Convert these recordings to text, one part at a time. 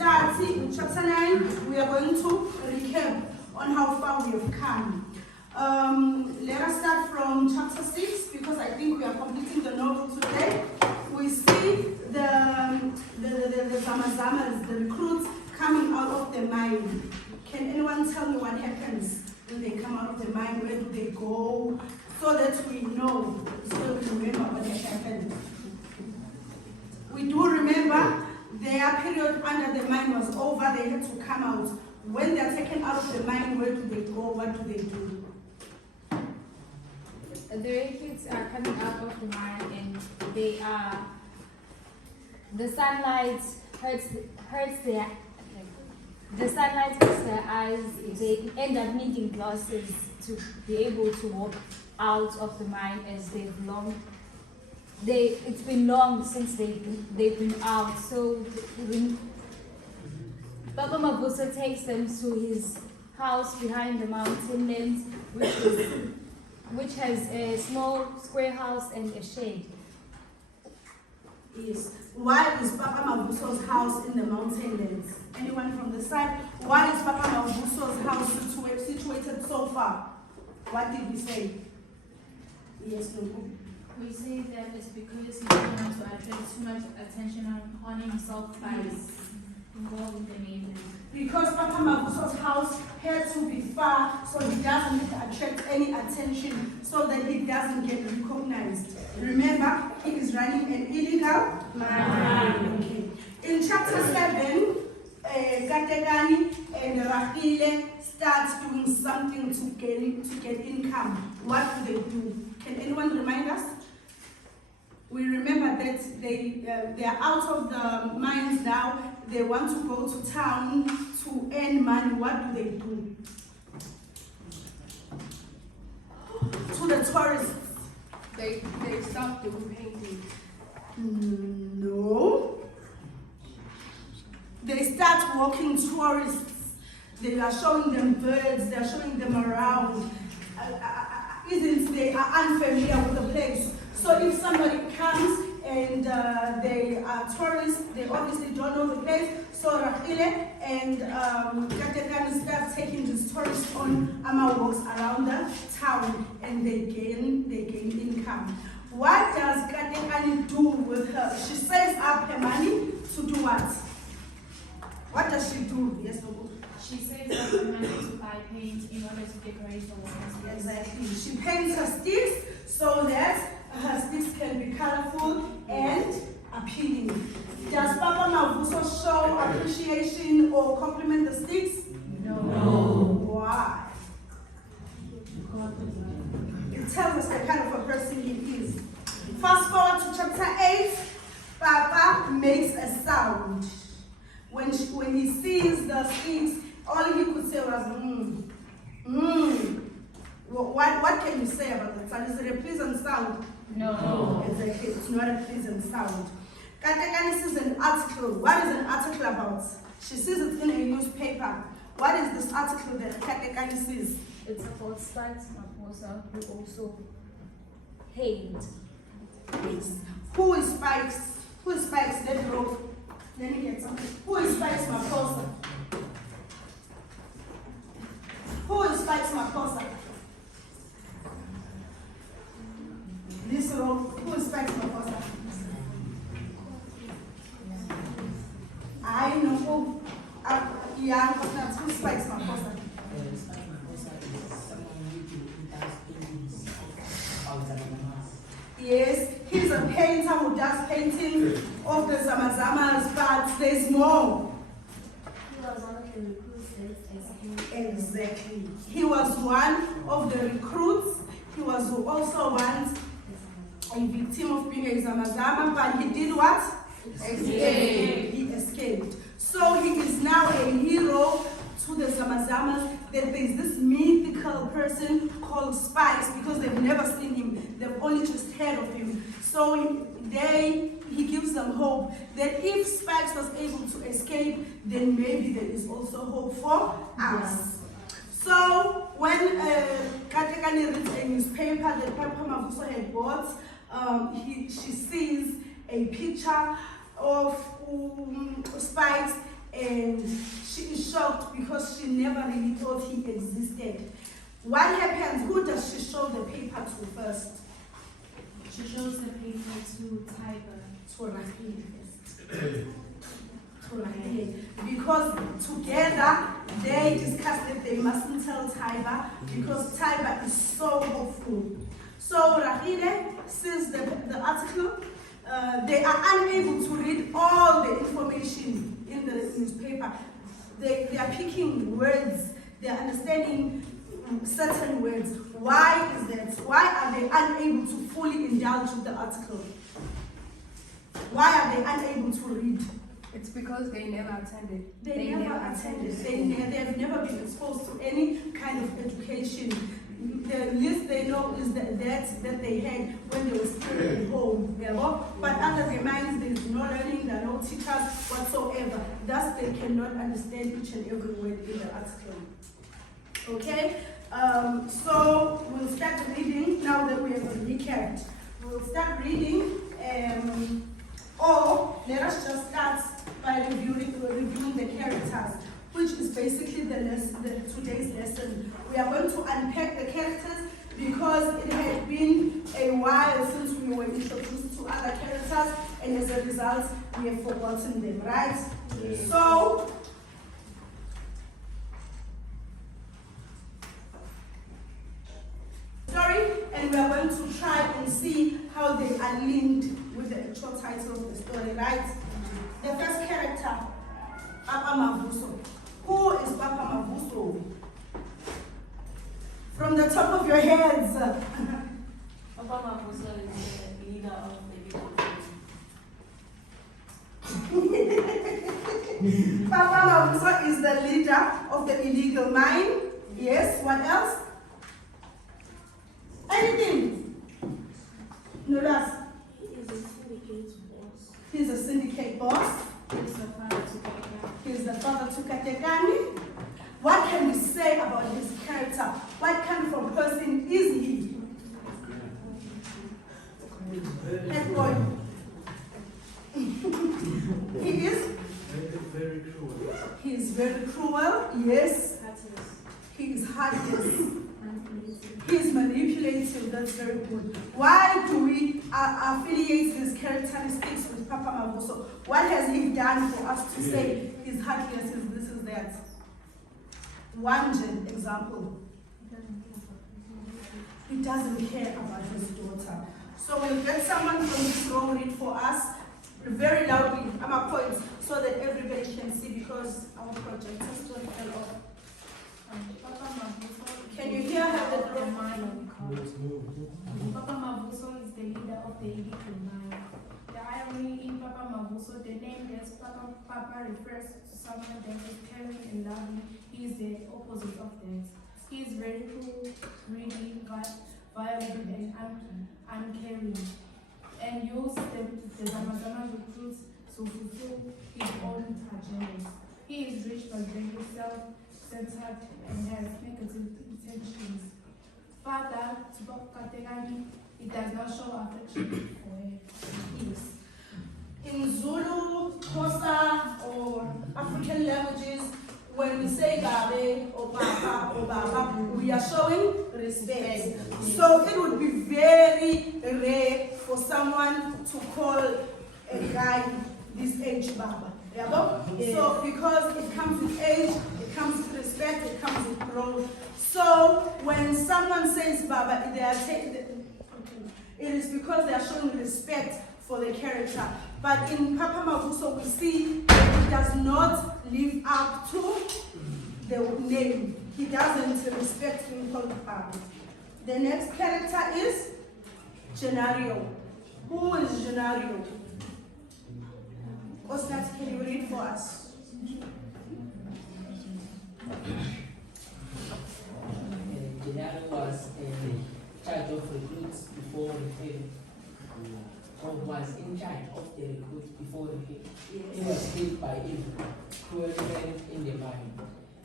start in chapter 9, we are going to recap on how far we have come. Let us start from chapter 6 because I think we are completing the novel today. We see the Zamazamas, the recruits, coming out of the mine. Can anyone tell me what happens when they come out of the mine? Where do they go? So that we know, so that we remember what has happened. We do remember their period under the mine was over, they had to come out. When they are taken out of the mine, where do they go? What do they do? The recruits are coming out of the mine and they are, the sunlight hurts their eyes. They end up needing glasses to be able to walk out of the mine as it's been long since they've been out. So Papa Mavuso takes them to his house behind the mountainlands, which has a small square house and a shed. Yes. Why is Papa Mavuso's house in the mountainlands? Anyone from the side? Why is Papa Mavuso's house situated so far? What did we say? Yes, no. We say that it's because he doesn't want to attract too much attention on himself by involving the neighbors. Because Papa Mavuso's house had to be far, so he doesn't attract any attention, so that he doesn't get recognized. Remember, he is running an illegal mine. Okay. In chapter 7, Katekani and Rahile start doing something to get income. What do they do? Can anyone remind us? We remember that they are out of the mines now. They want to go to town to earn money. What do they do? To the tourists. They stop doing painting. No. They start walking tourists. They are showing them birds. They are showing them around. Isn't they are unfamiliar with the place? So if somebody comes and they are tourists, they obviously don't know the place. So Rahile and Katekani start taking these tourists on walks around the town, and they gain income. What does Katekani do with her? She saves up her money to do what? What does she do? Yes, no. She saves up the money to buy paint in order to decorate the walls. Exactly. She paints her sticks so that her sticks can be colorful and appealing. Does Papa Mavuso show appreciation or compliment the sticks? No. Why? It tells us the kind of a person he is. Fast forward to chapter 8, Papa makes a sound. When he sees the sticks, all he could say was, What can you say about that sound? Is it a pleasant sound? No. Exactly, it's not a pleasant sound. Katekani sees an article. What is an article about? She sees it in a newspaper. What is this article that Katekani sees? It's about Spikes Maposa, who also paint. Yes. Who is Spikes? Who is Spikes? Let me get something. Who is Spikes Maposa? Who is Spikes Maposa? This row. Who is Spikes Maposa? I know who. Yeah, who is Spikes Maposa? Yes, he's a painter who does painting of the Zamazamas, but there's more. He was one of the recruits that escaped. Exactly. He was one of the recruits. He was also once a victim of being a Zamazama, but he did what? Escaped. He escaped. So he is now a hero to the Zamazamas. That there's this mythical person called Spikes, because they've never seen him. They've only just heard of him. So he gives them hope that if Spikes was able to escape, then maybe there is also hope for us. So when Katekani reads a newspaper that Papa Mavuso had bought, she sees a picture of Spikes and she is shocked because she never really thought he existed. What happens? Who does she show the paper to first? She shows the paper to Tiber. To Rahel first. To Rahel. Because together they discussed that they mustn't tell Tiber because Tiber is so hopeful. So Rahel sees the article. They are unable to read all the information in the newspaper. They are picking words. They are understanding certain words. Why is that? Why are they unable to fully indulge with the article? Why are they unable to read? It's because they never attended. They never attended. They have never been exposed to any kind of education. The least they know is that they had when they were still at home. But under their minds, there is no learning, there are no teachers whatsoever. Thus, they cannot understand each and every word in the article. Okay? So we'll start reading now that we have recapped. We'll start reading, or let us just start by reviewing the characters, which is basically today's lesson. We are going to unpack the characters because it had been a while since we were introduced to other characters, and as a result, we have forgotten them, right? Yeah. So, story, and we are going to try and see how they are linked with the actual title of the story, right? The first character, Papa Mavuso. Who is Papa Mavuso? From the top of your heads. Papa Mavuso is the leader of the Papa Mavuso is the leader of the illegal mine. Yes, what else? Anything? Nolas. He's a syndicate boss. He's the father to Katekani. He's the father to Katekani. What can we say about his character? What kind of a person is he? Head boy. He is? Very cruel. He is very cruel, yes. He is heartless. He is manipulative, that's very good. Why do we affiliate these characteristics with Papa Mavuso? What has he done for us to say he's heartless, is this, is that? One example. He doesn't care about his daughter. So we'll get someone from this row read for us very loudly, points, so that everybody can see because our projector still fell off. Papa Mavuso. Can you hear her? The mine. Papa Mavuso is the leader of the illegal mine. The irony in Papa Mavuso, the name that Papa refers to someone that is caring and loving. He is the opposite of that. He is very cruel, greedy, violent, and uncaring, and uses the Zamazama recruits to fulfill his own agendas. He is rich but very self-centered and has negative intentions. Father, to Katekani, he does not show affection for her. In Zulu, Xhosa, or African languages, when we say Gabe or Baba, we are showing respect. So it would be very rare for someone to call a guy this age Baba. So because it comes with age, it comes with respect, it comes with growth. So when someone says Baba, they are it is because they are showing respect for the character. But in Papa Mavuso, we see that he does not live up to the name. He doesn't respect being called Baba. The next character is Genario. Who is Genario? Osnat, can you read for us? Gennaro was in charge of recruits before the came. Or was in charge of the recruits before the came. He was killed by him, cruel men in the mine.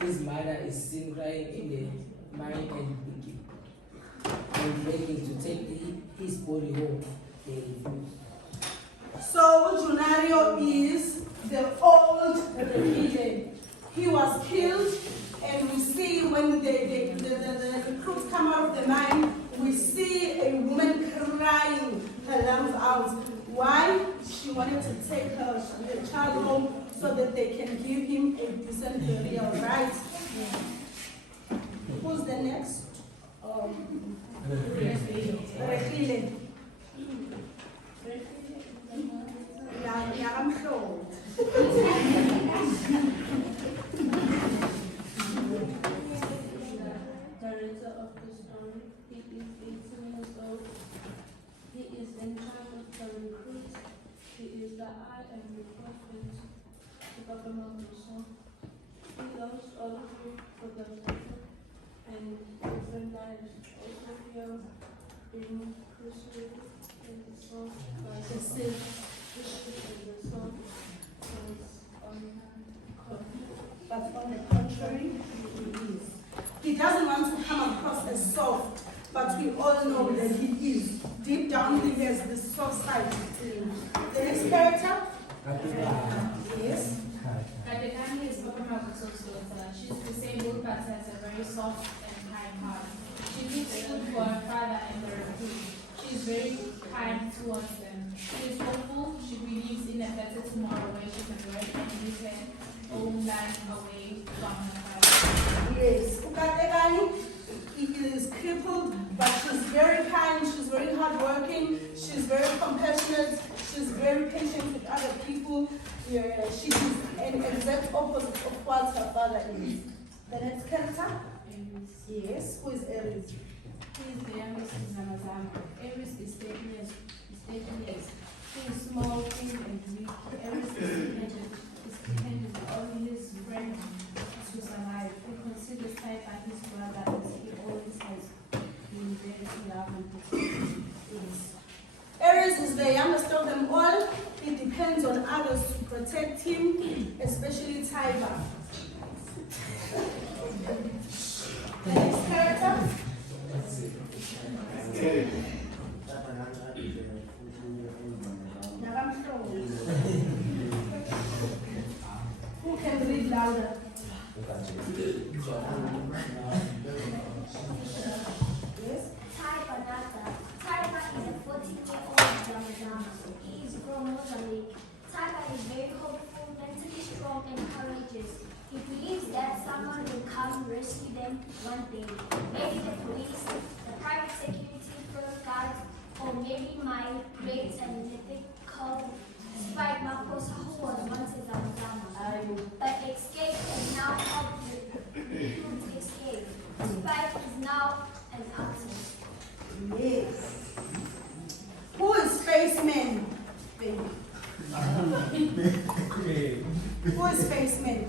His mother is seen crying in the mine and begging to take his body home. They refuse. So Genario is the old Rekile. He was killed, and we see when the recruits come out of the mine, we see a woman crying her lungs out. Why? She wanted to take her child home so that they can give him a decent burial, right? Who's the next? Rekile. Yeah, I'm sure. Director of the story. He is 18 years old. He is in charge of the recruits. He is the eye and the prophet to Papa Mabuso. He loves all of you for the future, and different lives also here being crucial in the song by the same in the song was on But on the contrary, he doesn't want to come across as soft, but we all know that he is. Deep down, he has the soft side to him. The next character? Yes. Kadekani is Papa Mabuso's daughter. She's disabled but has a very soft and kind heart. She keeps food for her father and the recruits. She is very kind towards them. She is hopeful. She believes in a better tomorrow where she can work and live her own life away from her father. Yes. Ukadekani is crippled, but she's very kind, she's very hardworking, she's very compassionate, she's very patient with other people. Yeah, she is an exact opposite of what her father is. The next character? Yes. Who is Aries? He is the youngest in Zamazama. Aries is 13 years. He is small, thin, and weak. Aries is dependent on his friend to survive. He considers Taiba his brother as he always has been very loving and protective. Aries is the youngest of them all. He depends on others to protect him, especially Taiba. The next character? Who can read louder? Yes? Taiba Nata. Taiba is a 14-year-old Zamazama. He is from Mozambique. Taiba is very hopeful, mentally strong, and courageous. He believes that someone will come rescue them one day. Maybe the police, the private security firm guards, or maybe my great and mythical Spike Maposa, who was once a Zamazama. But escape has now helped to escape. Spike is now an artist. Yes. Who is Spaceman? Who is Spaceman?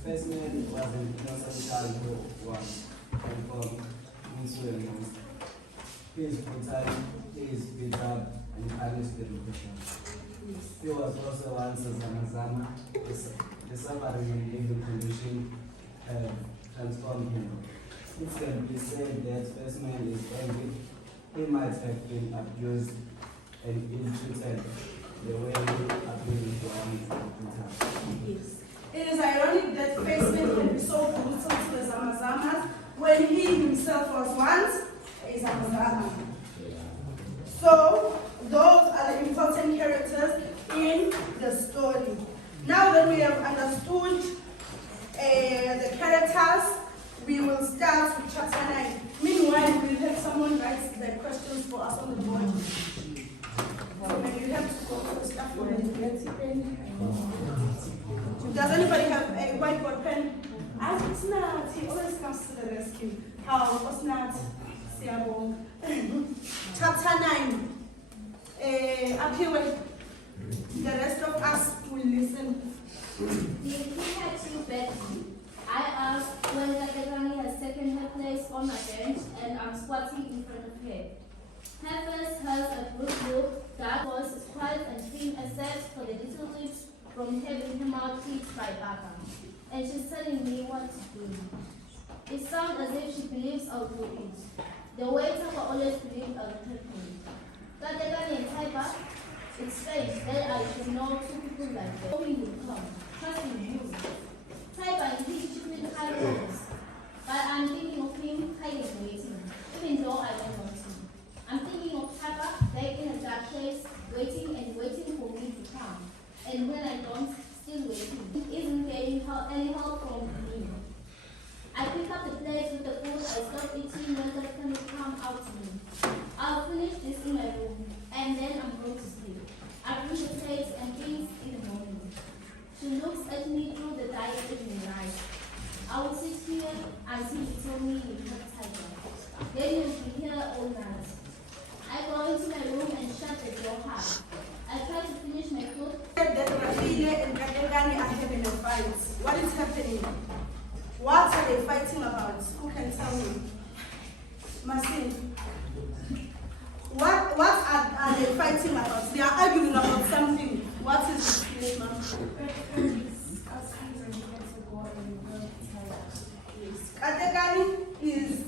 Spaceman was an innocent child who was confirmed into a monster. He is brutal, he is bitter, and punished the location. He was also once a Zamazama. The suffering and living condition transformed him. It can be said that Spaceman is angry. He might have been abused and ill-treated the way he abused one. Yes. It is ironic that Spaceman can be so brutal to the Zamazamas when he himself was once a Zamazama. So, those are the important characters in the story. Now that we have understood the characters, we will start with chapter 9. Meanwhile, we'll have someone write the questions for us on the board. So maybe you have to go to the staff room and get a pen. Does anybody have a whiteboard pen? It's not. He always comes to the rescue. How? What's not? Chapter 9. Up here with the rest of us will listen. The king had two beds. I asked when Kadekani has taken her place on my bench and I'm squatting in front of her. Her face has a good look, dark voice is quiet and clean except for the little lips from having her mouth teeth by Baba. And she's telling me what to do. It sounds as if she believes I'll do it. The way Taiba always believed I'll help him. Kadekani and Taiba, It states that I should know two people like that. Only will come. Trust in you. Type and teach children high goals. But I'm thinking of him kind of waiting, even though I don't want him. I'm thinking of Papa, like in a dark place, waiting and waiting for me to come. And when I don't, still waiting. He isn't getting any help from me. I pick up the plates with the food I stopped eating when the can come out to me. I'll finish this in my room, and then I'm going to sleep. I bring the plates and things in the morning. She looks at me through the diet evening light. I will sit here until you tell me you have tiger. Then you'll be here all night. I go into my room and shut the door hard. I try to finish my food. That Rahile and Kadegani are having a fight. What is happening? What are they fighting about? Who can tell me? Masin. What are they fighting about? They are arguing about something. What is it, ma'am? Kadegani is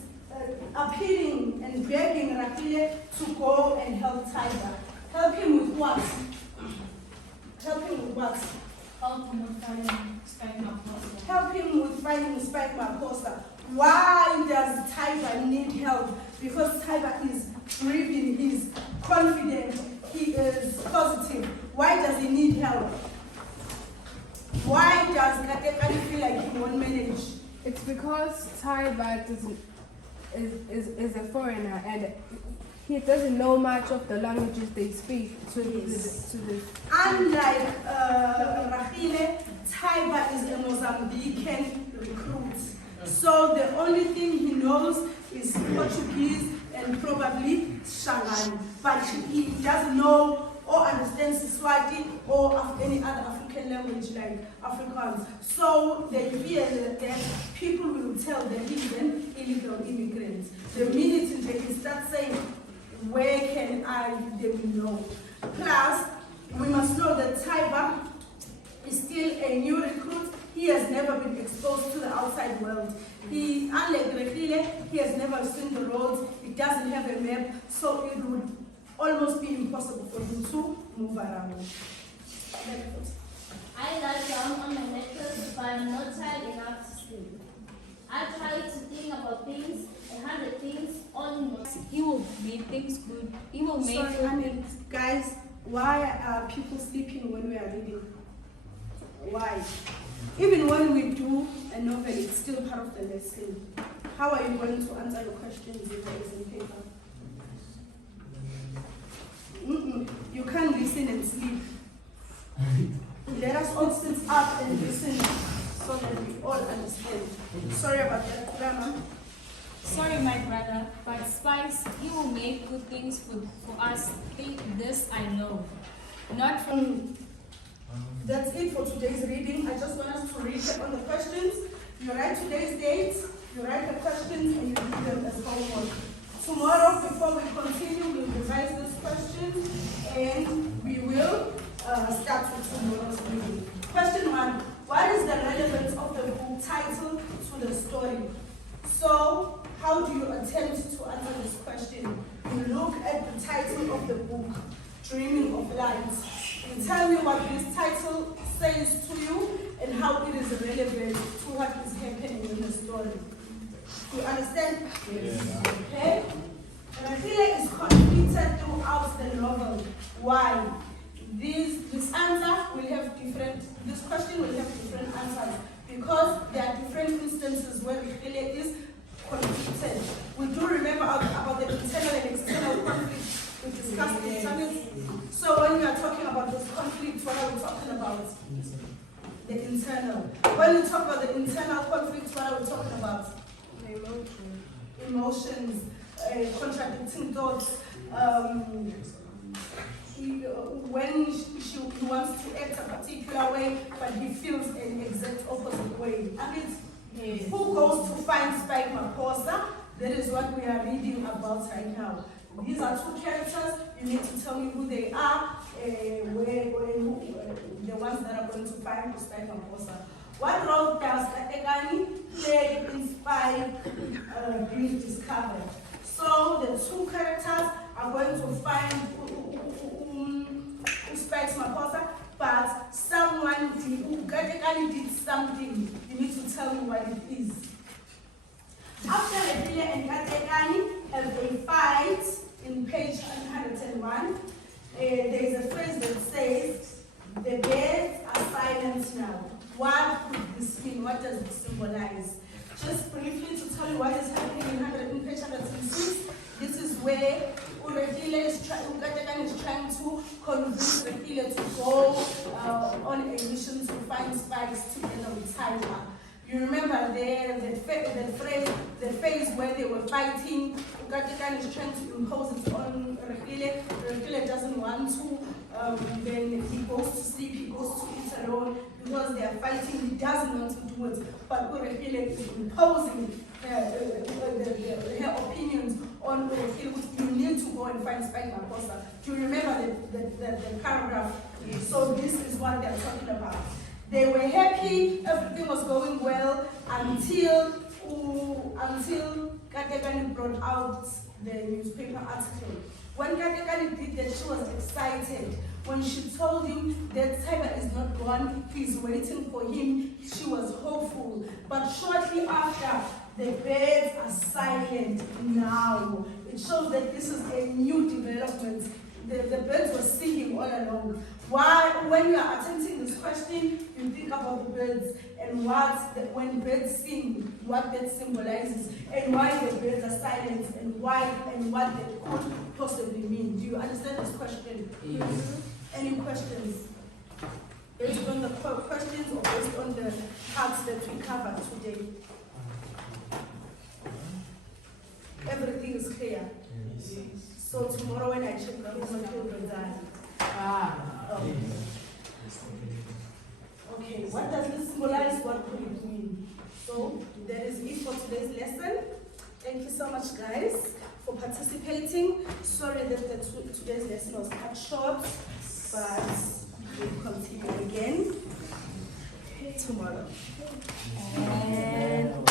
appealing and begging Rahile to go and help Tiger. Help him with what? Help him with what? Help him with finding Spike Maposa. Help him with finding Spike Maposa. Why does Tiger need help? Because Tiger is breathing, he's confident, he is positive. Why does he need help? Why does Kadegani feel like he won't manage? It's because Taiba is a foreigner and he doesn't know much of the languages they speak to the Unlike Rahile, Taiba is a Mozambican recruit. So the only thing he knows is Portuguese and probably Shanghai. But he doesn't know or understand Swahili or any other African language like Afrikaans. So they fear that people will tell that he's an illegal immigrant. The minute they start saying, where can I, they will know. Plus, we must know that Taiba is still a new recruit. He has never been exposed to the outside world. He, unlike Rahile, he has never seen the roads. He doesn't have a map, so it would almost be impossible for him to move around. I lie down on my mattress, but I'm not tired enough to sleep. I try to think about things, 100 things, all in one. He will make things good. He will make Sorry, good I mean, things. guys, why are people sleeping when we are reading? Why? Even when we do a novel, it's still part of the lesson. How are you going to answer your questions if there is in paper? You can't listen and sleep. Let us all sit up and listen so that we all understand. Sorry about that, Grandma. Sorry, my brother, but Spice, he will make good things for us. This I know. Not from. That's it for today's reading. I just want us to recap on the questions. You write today's date, you write the questions, and you read them as homework. Tomorrow, before we continue, we'll revise these questions and we will start with tomorrow's reading. Question 1. What is the relevance of the book title to the story? So, how do you attempt to answer this question? You look at the title of the book, Dreaming of Light. You tell me what this title says to you and how it is relevant to what is happening in the story. You understand? Yes. Okay? Rahile is completed throughout the novel. Why? This answer will have different, this question will have different answers because there are different instances where Rahile is completed. We do remember about the internal and external conflict we discussed in Summit. So when we are talking about those conflicts, what are we talking about? The internal. When we talk about the internal conflicts, what are we talking about? Emotions, contradicting thoughts. When he wants to act a particular way, but he feels an exact opposite way. I mean, who goes to find Spike Maposa? That is what we are reading about right now. These are two characters. You need to tell me who they are, the ones that are going to find Spike Maposa. What role does Kadegani play in Spike being discovered? So the two characters are going to find Spikes Maposa, but someone did something. You need to tell me what it is. After Regile and Katekani have a fight in page 101, there is a phrase that says, the birds are silent now. What could this mean? What does it symbolize? Just briefly to tell you what is happening in page 106, this is where Regile is trying to convince Regile to go on a mission to find Spikes together with Tyler. You remember the phase where they were fighting, Ugatekan is trying to impose it on Regile. Regile doesn't want to, then he goes to sleep, he goes to eat alone, because they are fighting, he doesn't want to do it. But Regile is imposing her opinions on Regile, you need to go and find Spike Maposa. Do you remember the paragraph? So this is what they're talking about. They were happy, everything was going well until Katekani brought out the newspaper article. When Katekani did that, she was excited. When she told him that Tiger is not gone, he's waiting for him, she was hopeful. But shortly after, the birds are silent now. It shows that this is a new development. The birds were singing all along. When you are attempting this question, you think about the birds and when birds sing, what that symbolizes, and why the birds are silent, and what they could possibly mean. Do you understand this question? Yes. Any questions? Based on the questions or based on the parts that we covered today? Everything is clear. So tomorrow when I check the home children okay, what does this symbolize? What could it mean? So that is it for today's lesson. Thank you so much, guys, for participating. Sorry that today's lesson was cut short, but we'll continue again tomorrow. And